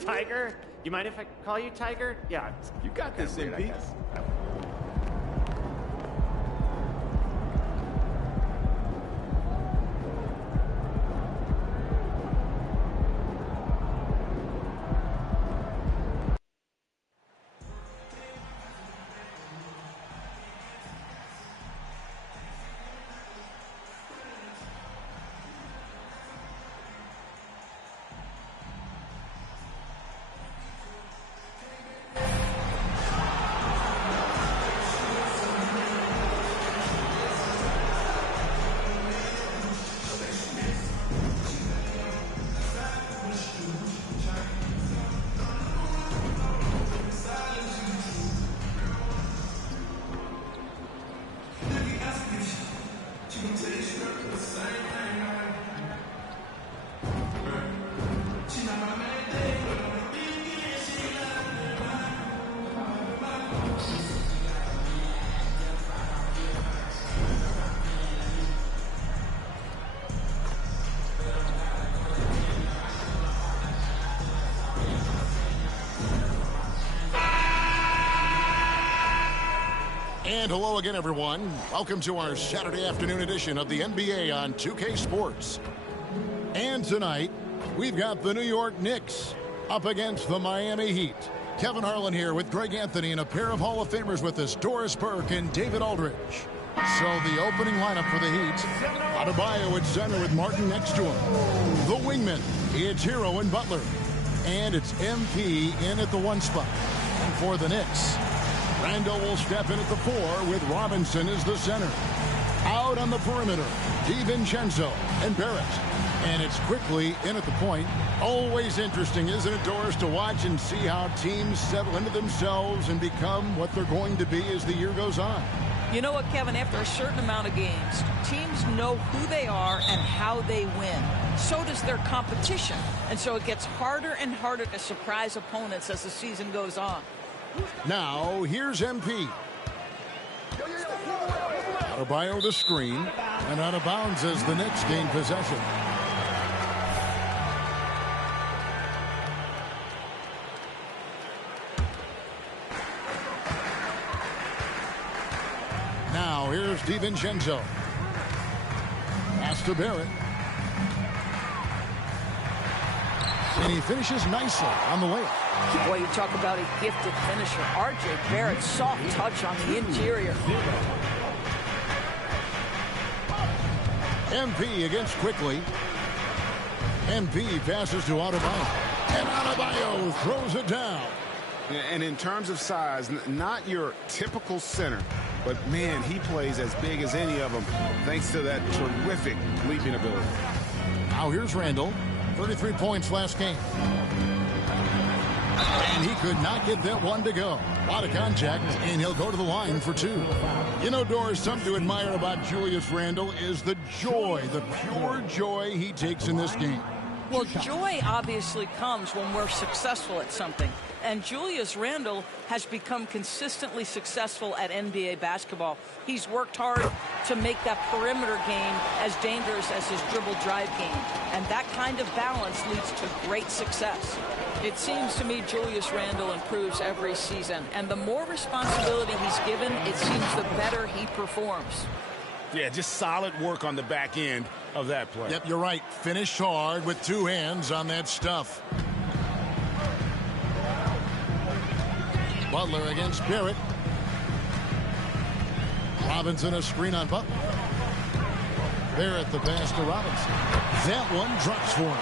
Tiger? You mind if I call you Tiger? Yeah. You got this, MP. And hello again, everyone. Welcome to our Saturday afternoon edition of the NBA on 2K Sports. And tonight, we've got the New York Knicks up against the Miami Heat. Kevin Harlan here with Greg Anthony and a pair of Hall of Famers with us, Doris Burke and David Aldridge. So the opening lineup for the Heat, Adebayo at center with Martin next to him. The wingman, it's Hero and Butler. And it's MP in at the one spot. And for the Knicks, Randall will step in at the 4 with Robinson as the center. Out on the perimeter, DiVincenzo and Barrett. And it's quickly in at the point. Always interesting, isn't it, Doris, to watch and see how teams settle into themselves and become what they're going to be as the year goes on. You know what, Kevin? After a certain amount of games, teams know who they are and how they win. So does their competition. And so it gets harder and harder to surprise opponents as the season goes on. Now, here's MP. Adebayo the screen, and out of bounds as the Knicks gain possession. Now, here's DiVincenzo. Pass to Barrett. And he finishes nicely on the layup. Boy, you talk about a gifted finisher. R.J. Barrett, soft touch on the interior. MP against quickly. MP passes to Adebayo. And Adebayo throws it down. And in terms of size, not your typical center, but man, he plays as big as any of them thanks to that terrific leaping ability. Now here's Randall. 33 points last game. And he could not get that one to go. A lot of contact, and he'll go to the line for 2. You know, Doris, something to admire about Julius Randle is the joy, the pure joy he takes in this game. Well, joy obviously comes when we're successful at something. And Julius Randle has become consistently successful at NBA basketball. He's worked hard to make that perimeter game as dangerous as his dribble drive game. And that kind of balance leads to great success. It seems to me Julius Randle improves every season. And the more responsibility he's given, it seems the better he performs. Yeah, just solid work on the back end of that play. Yep, you're right. Finish hard with 2 hands on that stuff. Butler against Barrett. Robinson a screen on Butler. Barrett the pass to Robinson. That one drops for him.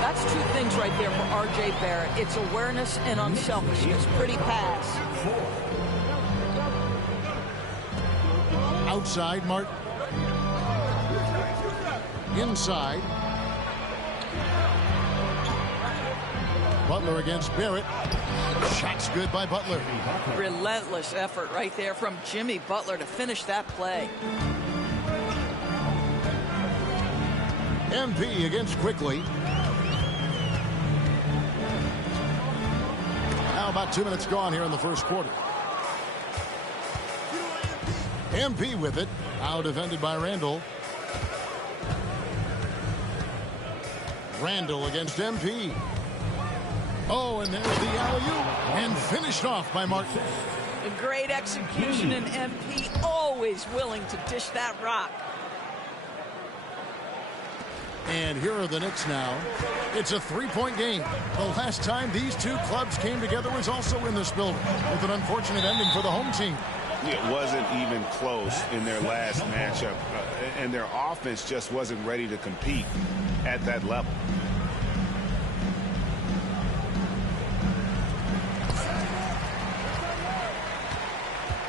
That's 2 things right there for R.J. Barrett. It's awareness and unselfishness. Pretty pass. Outside, Martin. Inside. Butler against Barrett. Shot's good by Butler. Relentless effort right there from Jimmy Butler to finish that play. MP against quickly. Now about 2 minutes gone here in the first quarter. MP with it. Now defended by Randall. Randall against MP. Oh, and there's the alley-oop, and finished off by Martin. A great execution, and MP always willing to dish that rock. And here are the Knicks now. It's a three-point game. The last time these two clubs came together was also in this building, with an unfortunate ending for the home team. It wasn't even close in their last matchup, and their offense just wasn't ready to compete at that level.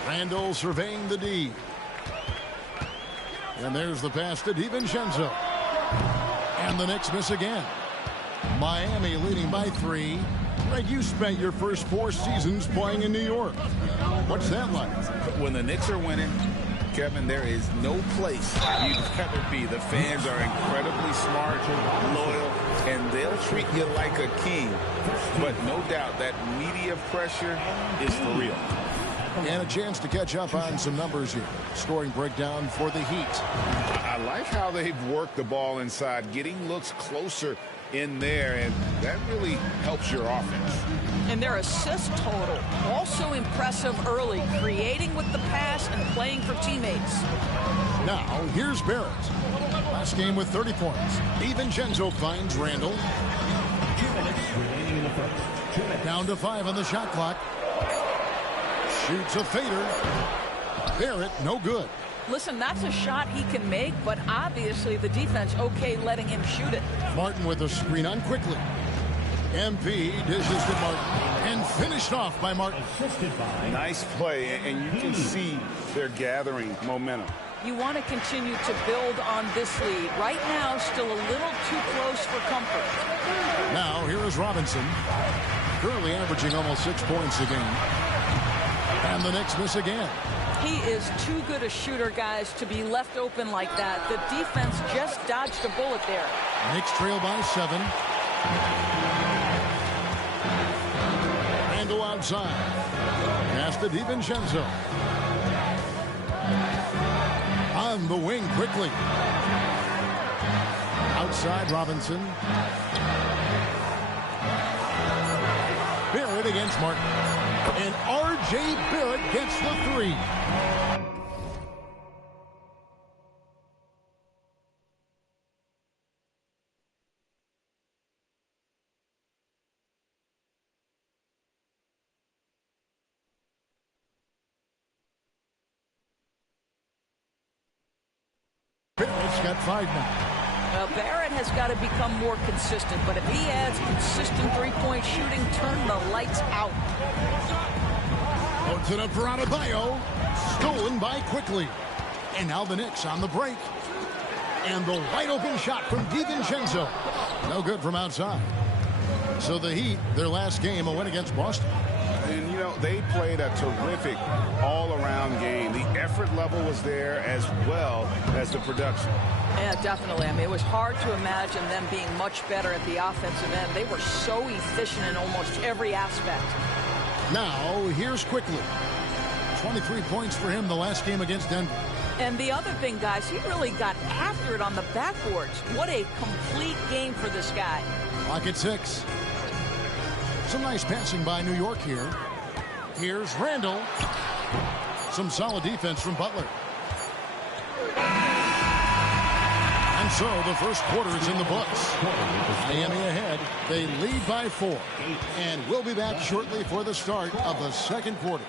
Randle surveying the D. And there's the pass to DiVincenzo. And the Knicks miss again. Miami leading by 3. Greg, you spent your first 4 seasons playing in New York. What's that like? When the Knicks are winning, Kevin, there is no place you'd rather be. The fans are incredibly smart, loyal, and they'll treat you like a king. But no doubt that media pressure is for real. And a chance to catch up on some numbers here. Scoring breakdown for the Heat. I like how they've worked the ball inside, getting looks closer in there, and that really helps your offense. And their assist total also impressive early, creating with the pass and playing for teammates. Now, here's Barrett. Last game with 30 points. DiVincenzo finds Randle. Down to 5 on the shot clock. Shoots a fader. Barrett, no good. Listen, that's a shot he can make, but obviously the defense okay letting him shoot it. Martin with a screen on quickly. MP dishes to Martin and finished off by Martin. Nice play, and you can see they're gathering momentum. You want to continue to build on this lead. Right now, still a little too close for comfort. Now, here is Robinson. Currently averaging almost 6 points a game. And the Knicks miss again. He is too good a shooter, guys, to be left open like that. The defense just dodged a bullet there. Knicks trail by 7. Randle outside. Pass to DiVincenzo. On the wing quickly. Outside Robinson. Barrett against Martin. And R.J. Barrett gets the 3. Barrett's got 5 now. Well, Barrett has got to become more consistent, but if he adds consistent three-point shooting, turn the lights out. Puts it up for Adebayo. Stolen by quickly. And now the Knicks on the break. And the wide-open shot from DiVincenzo. No good from outside. So the Heat, their last game, a win against Boston. And, you know, they played a terrific all-around game. The effort level was there as well as the production. Yeah, definitely. I mean, it was hard to imagine them being much better at the offensive end. They were so efficient in almost every aspect. Now, here's quickly. 23 points for him the last game against Denver. And the other thing, guys, he really got after it on the backboards. What a complete game for this guy. Clock at 6. Some nice passing by New York here. Here's Randle. Some solid defense from Butler. And so the first quarter is in the books. Miami ahead. They lead by 4. And we'll be back shortly for the start of the second quarter.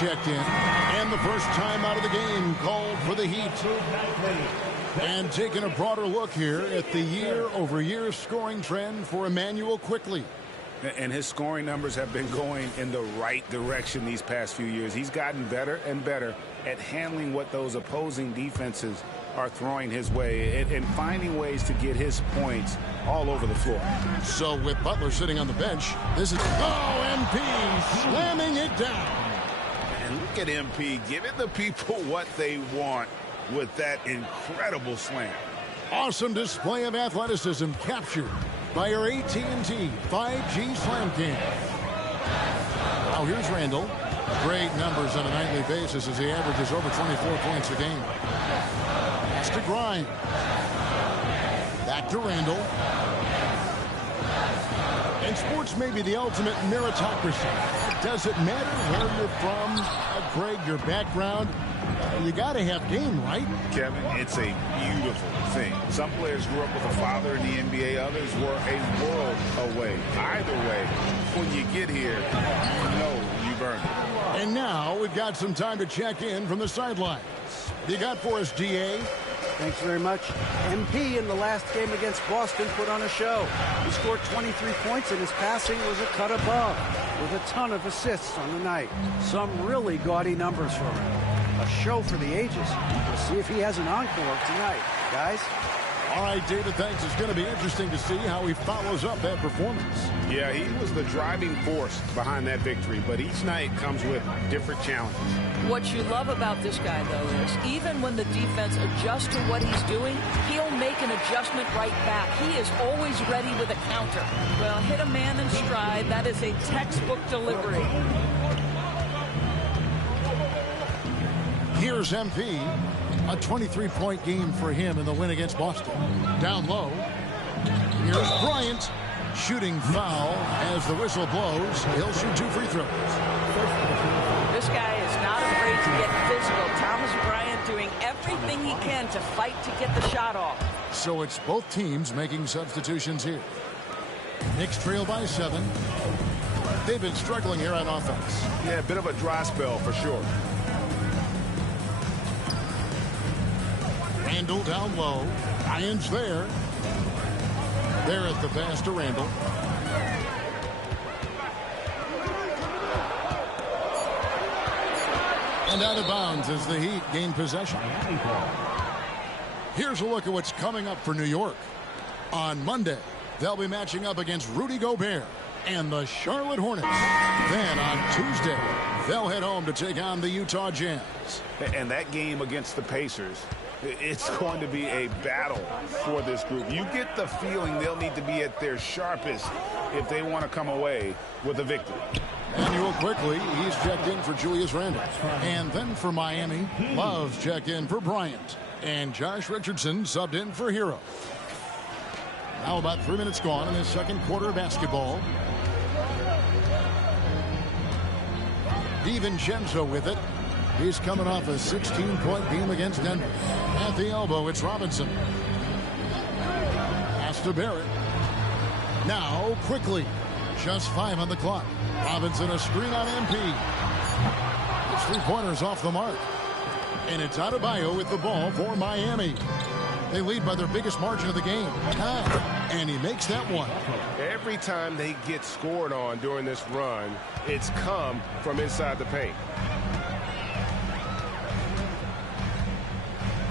Checked in, and the first time out of the game called for the Heat. And taking a broader look here at the year-over-year scoring trend for Emmanuel Quickley. And his scoring numbers have been going in the right direction these past few years. He's gotten better and better at handling what those opposing defenses are throwing his way and finding ways to get his points all over the floor. So with Butler sitting on the bench, this is MP slamming it down. And look at MP giving the people what they want with that incredible slam. Awesome display of athleticism captured by our AT&T 5G Slam Cam. Now here's Randall. Great numbers on a nightly basis as he averages over 24 points a game. Pass to Grimes. Back to Randall. And sports may be the ultimate meritocracy. Does it matter where you're from, Greg, your background? You got to have game, right? Kevin, it's a beautiful thing. Some players grew up with a father in the NBA. Others were a world away. Either way, when you get here, you know you've earned it. And now we've got some time to check in from the sidelines. You got for us, DA? Thanks very much. MP in the last game against Boston put on a show. He scored 23 points and his passing was a cut above with a ton of assists on the night. Some really gaudy numbers for him. A show for the ages. We'll see if he has an encore tonight, guys. All right, David, thanks. It's going to be interesting to see how he follows up that performance. Yeah, he was the driving force behind that victory, but each night comes with different challenges. What you love about this guy, though, is even when the defense adjusts to what he's doing, he'll make an adjustment right back. He is always ready with a counter. Well, hit a man in stride. That is a textbook delivery. Here's MP. A 23-point game for him in the win against Boston. Down low. Here's Bryant. Shooting foul as the whistle blows. He'll shoot 2 free throws. This guy is not afraid to get physical. Thomas Bryant doing everything he can to fight to get the shot off. So it's both teams making substitutions here. Knicks trail by 7. They've been struggling here on offense. Yeah, a bit of a dry spell for sure. Randall down low. Ryan's there. There at the pass to Randall. And out of bounds as the Heat gain possession. Here's a look at what's coming up for New York. On Monday, they'll be matching up against Rudy Gobert and the Charlotte Hornets. Then on Tuesday, they'll head home to take on the Utah Jazz. And that game against the Pacers, it's going to be a battle for this group. You get the feeling they'll need to be at their sharpest if they want to come away with a victory. And real quickly, he's checked in for Julius Randle. And then for Miami, Love's checked in for Bryant. And Josh Richardson subbed in for Hero. Now about 3 minutes gone in his second quarter of basketball. DiVincenzo with it. He's coming off a 16-point game against Denver. At the elbow, it's Robinson. Pass to Barrett. Now, quickly. Just 5 on the clock. Robinson a screen on MP. It's 3-pointers off the mark. And it's Adebayo with the ball for Miami. They lead by their biggest margin of the game. And he makes that one. Every time they get scored on during this run, it's come from inside the paint.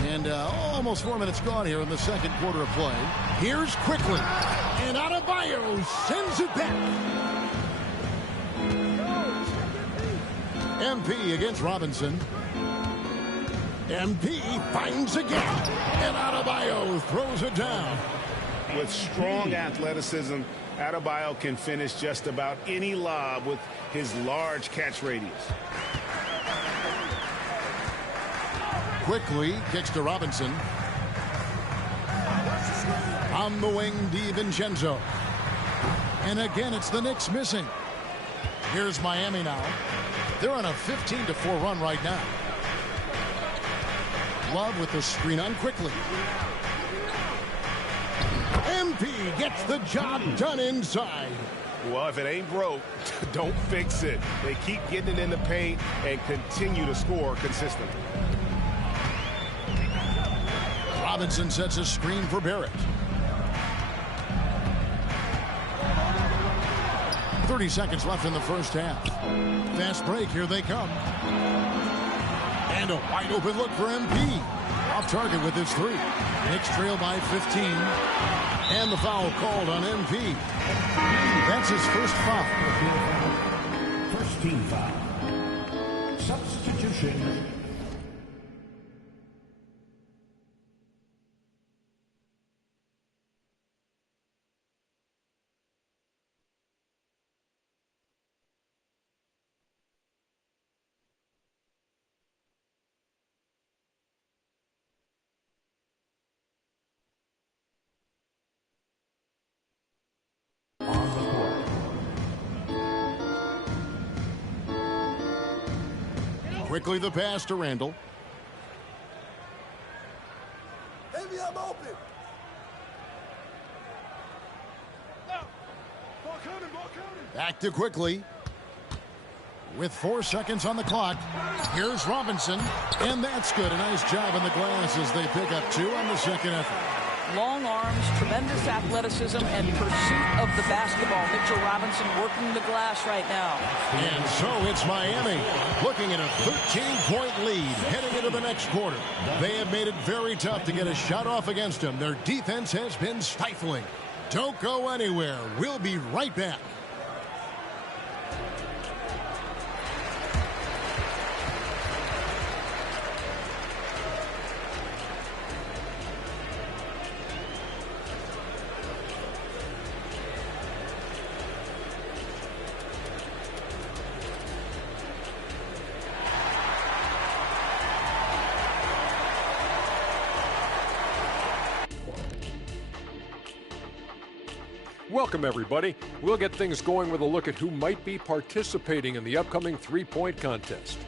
And almost 4 minutes gone here in the second quarter of play. Here's quickly. And Adebayo sends it back. MP against Robinson. MP finds a gap. And Adebayo throws it down. With strong athleticism, Adebayo can finish just about any lob with his large catch radius. Quickly kicks to Robinson. On the wing, DiVincenzo. And again, it's the Knicks missing. Here's Miami now. They're on a 15-4 run right now. Love with the screen on quickly. MP gets the job done inside. Well, if it ain't broke, don't fix it. They keep getting it in the paint and continue to score consistently. Robinson sets a screen for Barrett. 30 seconds left in the first half. Fast break, here they come. And a wide open look for MP. Off target with his 3. Knicks trail by 15. And the foul called on MP. That's his first foul. First team foul. Substitution. Quickly the pass to Randall. Baby, I'm open. Back to Quickly. With 4 seconds on the clock. Here's Robinson. And that's good. A nice job in the glass as they pick up 2 on the second effort. Long arms, tremendous athleticism, and pursuit of the basketball. Mitchell Robinson working the glass right now. And so it's Miami looking at a 13-point lead heading into the next quarter. They have made it very tough to get a shot off against them. Their defense has been stifling. Don't go anywhere. We'll be right back. Welcome, everybody. We'll get things going with a look at who might be participating in the upcoming three-point contest.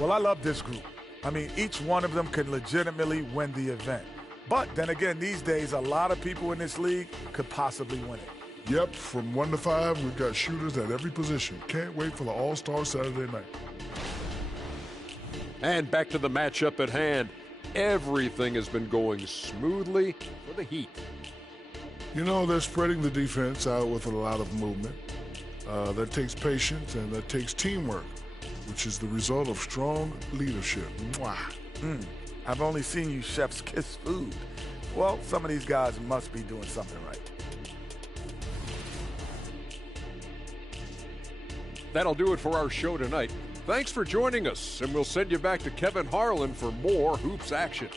Well, I love this group. I mean, each one of them can legitimately win the event. But then again, these days, a lot of people in this league could possibly win it. Yep, from 1 to 5, we've got shooters at every position. Can't wait for the All-Star Saturday night. And back to the matchup at hand. Everything has been going smoothly for the Heat. You know, they're spreading the defense out with a lot of movement. That takes patience and that takes teamwork, which is the result of strong leadership. Mwah. I've only seen you chefs kiss food. Well, some of these guys must be doing something right. That'll do it for our show tonight. Thanks for joining us, and we'll send you back to Kevin Harlan for more hoops action.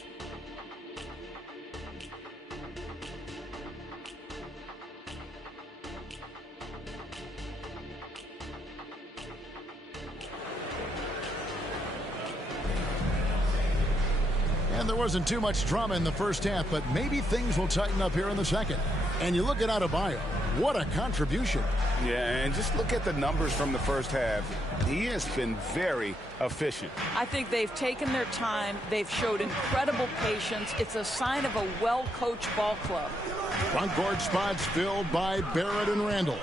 And there wasn't too much drama in the first half, but maybe things will tighten up here in the second. And you look at Adebayo. What a contribution. Yeah, and just look at the numbers from the first half. He has been very efficient. I think they've taken their time. They've showed incredible patience. It's a sign of a well-coached ball club. Front court spots filled by Barrett and Randall.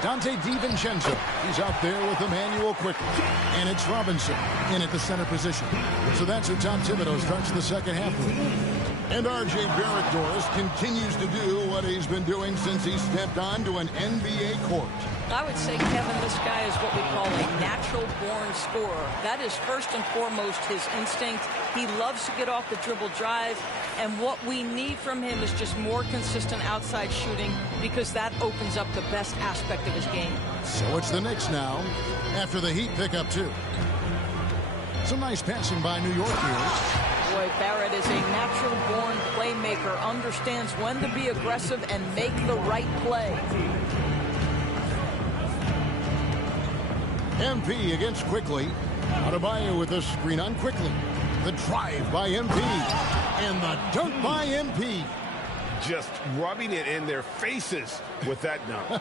Dante DiVincenzo, he's out there with Emmanuel Quickly. And it's Robinson in at the center position. So that's how Tom Thibodeau starts the second half. And R.J. Barrett, Doris, continues to do what he's been doing since he stepped onto an NBA court. I would say, Kevin, this guy is what we call a natural-born scorer. That is first and foremost his instinct. He loves to get off the dribble drive, and what we need from him is just more consistent outside shooting, because that opens up the best aspect of his game. So it's the Knicks now, after the Heat pick up 2. Some nice passing by New York here. Boy, Barrett is a natural-born playmaker, understands when to be aggressive and make the right play. MP against Quickly. Adebayo with a screen on Quickly. The drive by MP. And the dunk by MP. Just rubbing it in their faces with that dunk.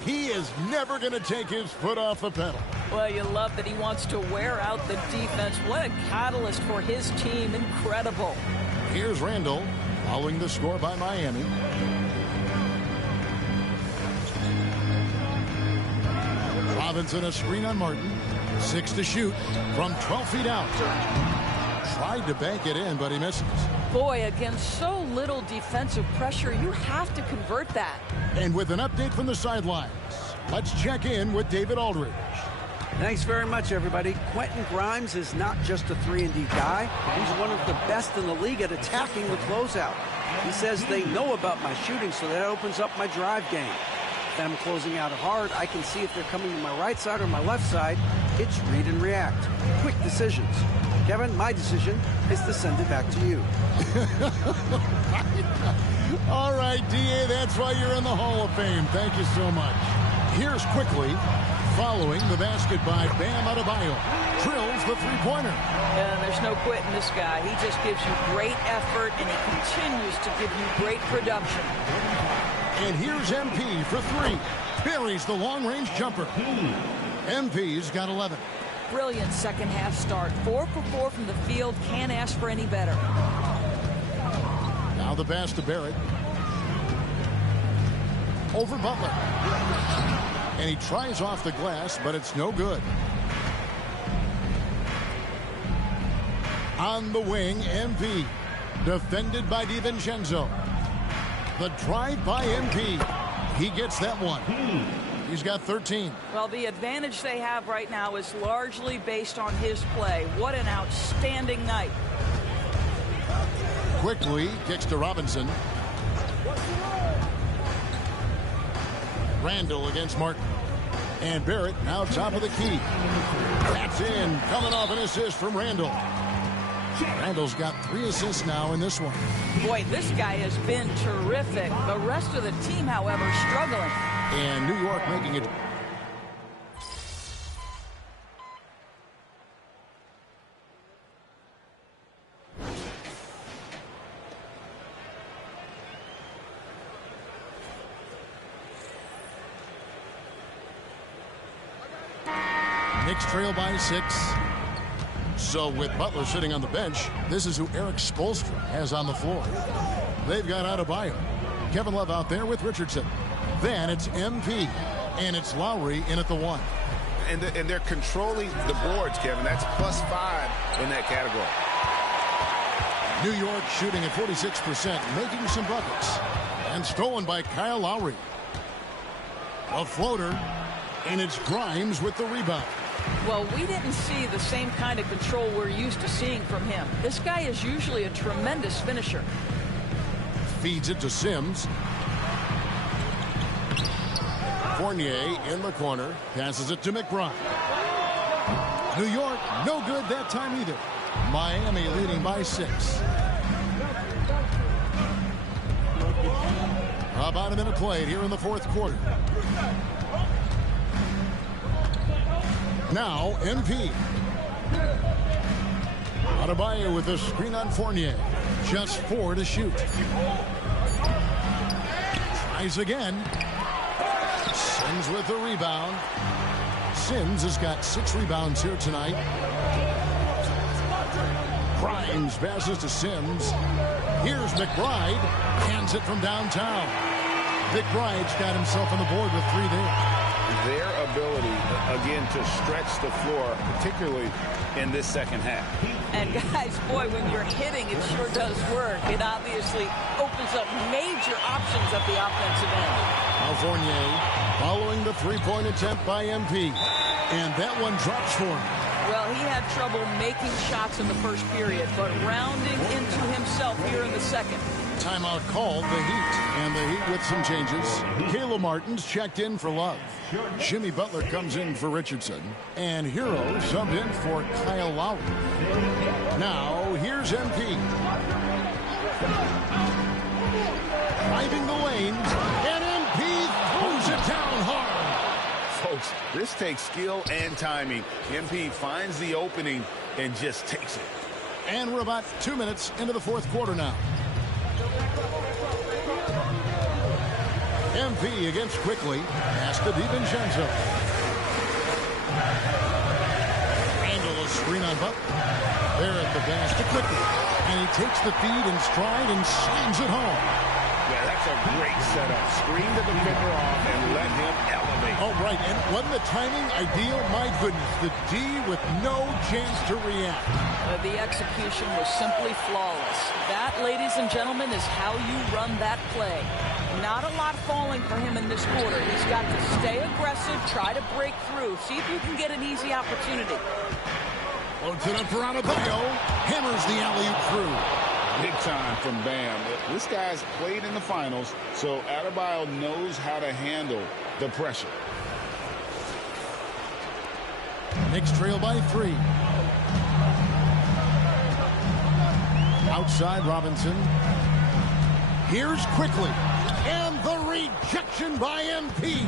He is never going to take his foot off the pedal. Well, you love that he wants to wear out the defense. What a catalyst for his team. Incredible. Here's Randall following the score by Miami. Robinson a screen on Martin. 6 to shoot from 12 feet out. Tried to bank it in, but he misses. Boy, against so little defensive pressure, you have to convert that. And with an update from the sidelines, let's check in with David Aldridge. Thanks very much, everybody. Quentin Grimes is not just a 3-and-D guy. He's one of the best in the league at attacking the closeout. He says they know about my shooting, so that opens up my drive game. If I'm closing out hard, I can see if they're coming to my right side or my left side. It's read and react. Quick decisions. Kevin, my decision is to send it back to you. All right, D.A., that's why you're in the Hall of Fame. Thank you so much. Here's quickly, following the basket by Bam Adebayo. Drills the three-pointer. Yeah, there's no quitting this guy. He just gives you great effort, and he continues to give you great production. And here's MP for three. Parries the long-range jumper. MP's got 11. Brilliant second-half start. 4 for 4 from the field. Can't ask for any better. Now the pass to Barrett. Over Butler. And he tries off the glass, but it's no good. On the wing, MP. Defended by DiVincenzo. The drive by MP. He gets that one. He's got 13. Well, the advantage they have right now is largely based on his play. What an outstanding night. Quickly kicks to Robinson. Randall against Martin. And Barrett now top of the key. That's in. Coming off an assist from Randall. Randall's got 3 assists now in this one. Boy, this guy has been terrific. The rest of the team, however, struggling. And New York making it. Knicks trail by 6. So with Butler sitting on the bench, this is who Eric Spoelstra has on the floor. They've got Adebayo. Kevin Love out there with Richardson. Then it's MP. And it's Lowry in at the 1. And they're controlling the boards, Kevin. That's +5 in that category. New York shooting at 46%, making some buckets. And stolen by Kyle Lowry. A floater. And it's Grimes with the rebound. Well, we didn't see the same kind of control we're used to seeing from him. This guy is usually a tremendous finisher. Feeds it to Sims. Fournier in the corner. Passes it to McBride. New York, no good that time either. Miami leading by 6. About a minute played here in the 4th quarter. Now, MP. Adebayo with a screen on Fournier. Just 4 to shoot. Tries again. Sims with the rebound. Sims has got 6 rebounds here tonight. Grimes passes to Sims. Here's McBride. Hands it from downtown. McBride's got himself on the board with 3 there. Their ability, again, to stretch the floor, particularly in this second half. And guys, boy, when you're hitting, it sure does work. It obviously opens up major options at the offensive end. Now Fournier following the 3-point attempt by MP. And that one drops for him. Well, he had trouble making shots in the first period, but rounding into himself here in the second. Timeout called, the Heat. And the Heat with some changes. Caleb Martin's checked in for Love. Jimmy Butler comes in for Richardson. And Hero subbed in for Kyle Lowry. Now, here's MP. Driving the lane. And MP throws it down hard. Folks, this takes skill and timing. MP finds the opening and just takes it. And we're about 2 minutes into the 4th quarter now. MP against Quickly. Pass to DiVincenzo. Randall a screen on Butler. There at the pass to Quickly. And he takes the feed in stride and slams it home. Yeah, that's a great setup. Screen the defender off and let him elevate. Oh, right. And wasn't the timing ideal? My goodness. The D with no chance to react. The execution was simply flawless. That, ladies and gentlemen, is how you run that play. Not a lot falling for him in this quarter. He's got to stay aggressive, try to break through, see if you can get an easy opportunity. Loads it up for Adebayo. Hammers the alley-oop through. Big time from Bam. This guy's played in the finals, so Adebayo knows how to handle the pressure. Knicks trail by 3. Outside Robinson. Here's quickly. And the rejection by MP.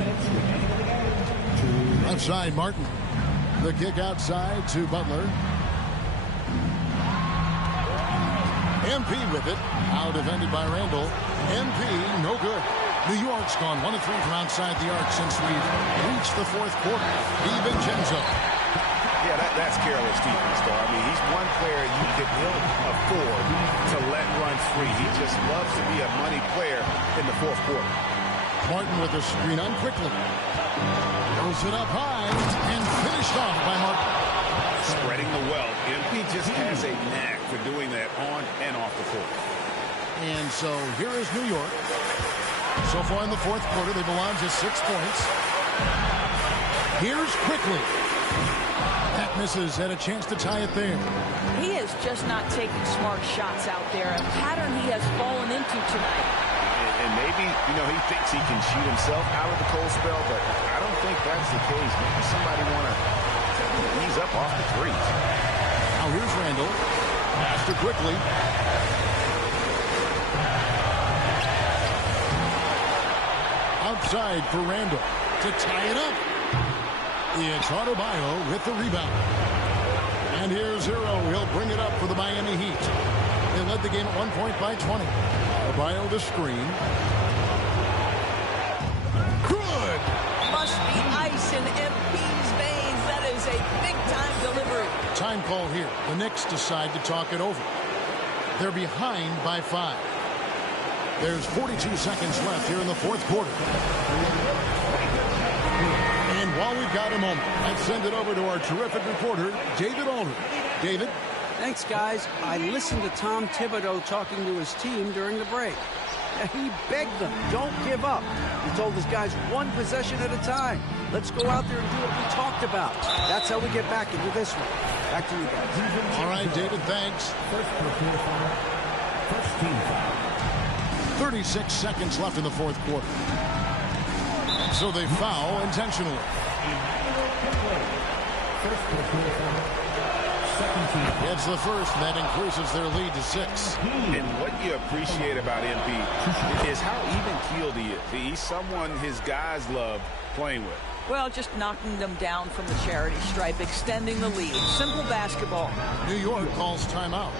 Outside Martin. The kick outside to Butler. MP with it. Out defended by Randall. MP, no good. New York's gone 1-3 from outside the arc since we've reached the fourth quarter. DiVincenzo. Yeah, that's careless defense, though. I mean, he's one player you could afford to let run free. He just loves to be a money player in the fourth quarter. Martin with a screen on quickly. Throws it up high and finished off by Martin. Spreading the wealth. MP just has a knack for doing that on and off the court. And so here is New York. So far in the fourth quarter, they belong to 6 points. Here's quickly. That misses, had a chance to tie it there. He is just not taking smart shots out there, a pattern he has fallen into tonight. And maybe, he thinks he can shoot himself out of the cold spell, but I don't think that's the case. Maybe somebody want to ease up off the threes. Now here's Randall. After quickly. Outside for Randall to tie it up. It's Adebayo with the rebound. And here's Hero. He'll bring it up for the Miami Heat. They led the game at 1 point by 20. Adebayo the screen. Good. Must be ice in MP's veins. That is a big-time delivery. Time call here. The Knicks decide to talk it over. They're behind by 5. There's 42 seconds left here in the fourth quarter. And while we've got a moment, let's send it over to our terrific reporter, David Aldridge. David? Thanks, guys. I listened to Tom Thibodeau talking to his team during the break. He begged them, don't give up. He told his guys 1 possession at a time. Let's go out there and do what we talked about. That's how we get back into this one. Back to you guys. All right, David, thanks. First team foul. 36 seconds left in the fourth quarter. So they foul intentionally. It's the first, and that increases their lead to 6. And what you appreciate about MP is how even-keeled he is. He's someone his guys love playing with. Well, just knocking them down from the charity stripe, extending the lead. Simple basketball. New York calls timeout.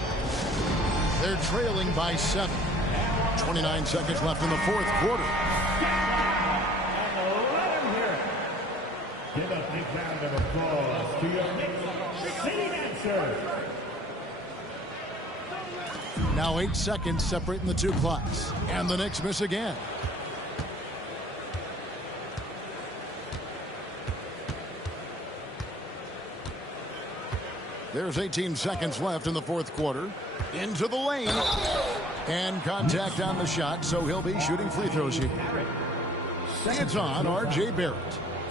They're trailing by 7. 29 seconds left in the fourth quarter. Give a big round of applause to your city dancers. Now 8 seconds separating the 2 clocks. And the Knicks miss again. There's 18 seconds left in the fourth quarter. Into the lane. And contact on the shot, so he'll be shooting free throws here. It's on R.J. Barrett.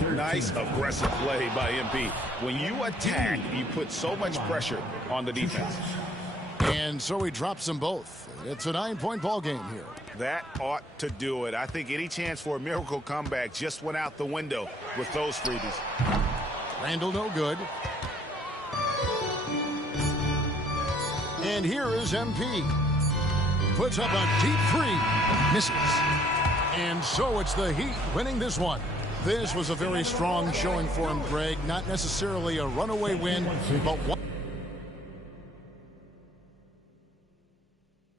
Nice aggressive play by MP. When you attack, you put so much pressure on the defense. And so he drops them both. It's a 9-point ball game here. That ought to do it. I think any chance for a miracle comeback just went out the window with those freebies. Randall no good. And here is MP. Puts up a deep 3. Misses. And so it's the Heat winning this one. This was a very strong showing for him, Greg. Not necessarily a runaway win, but one.